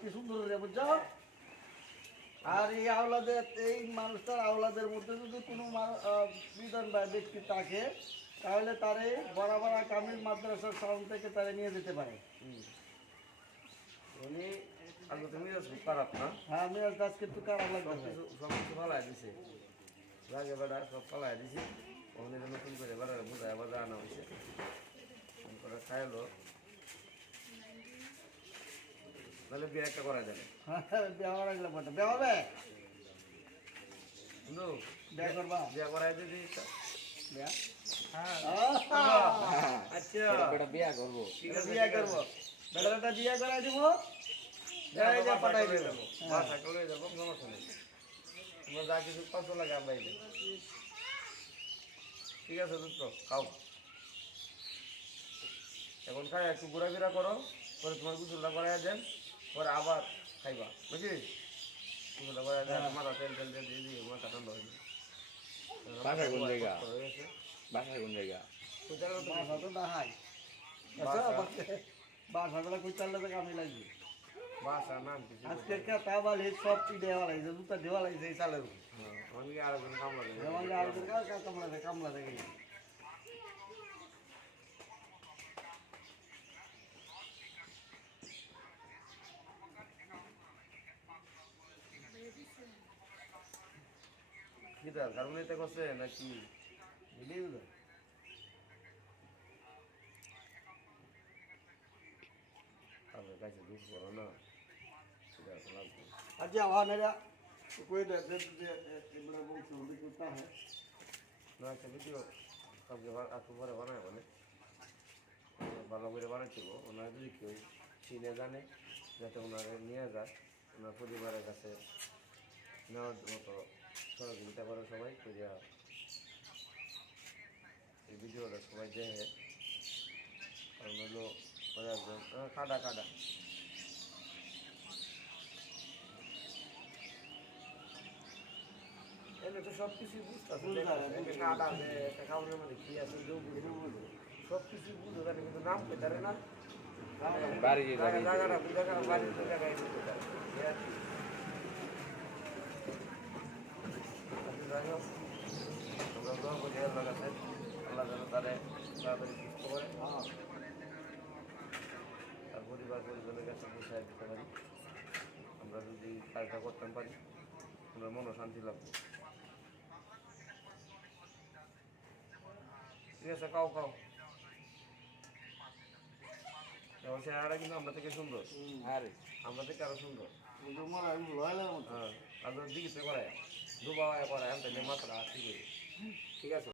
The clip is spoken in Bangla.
কি সুন্দর বুঝছো। আর এই আওলাদের এই মানুষটার আওলাদের মধ্যে যদি কোনো বিধান বা ব্যক্তি থাকে তাহলে তারে বরাবর কামিল মাদ্রাসার সাউন্ড থেকে তারা নিয়ে যেতে পারে। উনি আজকে তুমি খারাপ না? হ্যাঁ আমি আজকে একটু খারাপ লাগবে। সব কিছু ফালাই দিছে, লাগে বেড়া সব ফালাই দিছে। ওখানে নতুন করে বেড়ারে বোঝায় আবার আনা হয়েছে, করে খাইলো। তাহলে বিয়ে একটা করা যাবে। বিয়ে হওয়ার আগে ব্যাপারটা বিয়ে হবে, বন্ধু বিয়ে করবা? বিয়ে করাই দিবি বিয়া আচ্ছা বিয়া করবো, বিয়ে করবো, বেটাটা বিয়ে করাই দিব, পাঠাই দিব। বাসা করে যাবো, সমস্যা নেই। তোমার যা কিছু কষ্ট লাগে আমরা এই দেবো। ঠিক আছে দুটো খাও, এখন খাই একটু ঘোরাফেরা করো, পরে তোমার গুসলটা করাই দেন, পরে আবার খাইবা বুঝিস। গুসলটা করাই দেন, মাথা তেল তেল দিয়ে দিয়ে দিয়ে মাথা ঠান্ডা হয়ে যায়। বাসা কোন জায়গা? হয়ে গেছে বাসা কোন জায়গা? কোন জায়গা তো বাসা তো দেখাই, বাসাগুলো কই চাললে তো কামে লাগবে। বাসা নাম কিছু আজকে তা বালি সব দেওয়া লাগছে, জুতা দেওয়া লাগছে এই চালের উপর। অনেকে আরেকজন কামলা দেবে। আমাকে আরেকজন কামলা দেখে কি তার কারণ এতে করছে নাকি বুঝলি তো। আপনার কাছে দুধ বড় না, সেটা তো লাগবে। अच्छा वहाँ मेरा कोई बड़ा बहुत समझ होता है। না একটা ভিডিও কালকে একটু পরে বানায় বলে ভালো করে বানাচ্ছিল। ওনারা যদি কেউ চিনে জানে যাতে ওনারা নিয়ে যায়, ওনার পরিবারের কাছে নেওয়ার মতো সহযোগিতা করে সবাই করিয়া এই ভিডিওটা সবাই দেখে। কারণ হলো একজন কাটা কাটা এনে তো সব কিছুই বুঝতে কাটা আছে, একটা কাউনের মধ্যে কি আছে সব কিছুই বুঝতে পারে, কিন্তু নাম পেতে পারে না। বাড়ি জায়গাটা বাড়ির জায়গায় ঢুকতে পারে। যাই হোক আমরা দোয়া করি আল্লাহ কাছে, আল্লাহ যেন তারে তাড়াতাড়ি সুস্থ করে তার পরিবার পরিজনের কাছে পৌঁছায় দিতে পারি। আমরা যদি কাজটা করতে পারি আমরা মনও শান্তি লাগবে। ঠিক আছে কাও কাও, চেহারাটা কিন্তু আমরা থেকে সুন্দর, আরে আমরা থেকে আরো সুন্দর। तुम्हारा হ্যাঁ আর দিকে করায় দুবা করায় আমি মাত্রা ঠিক আছে।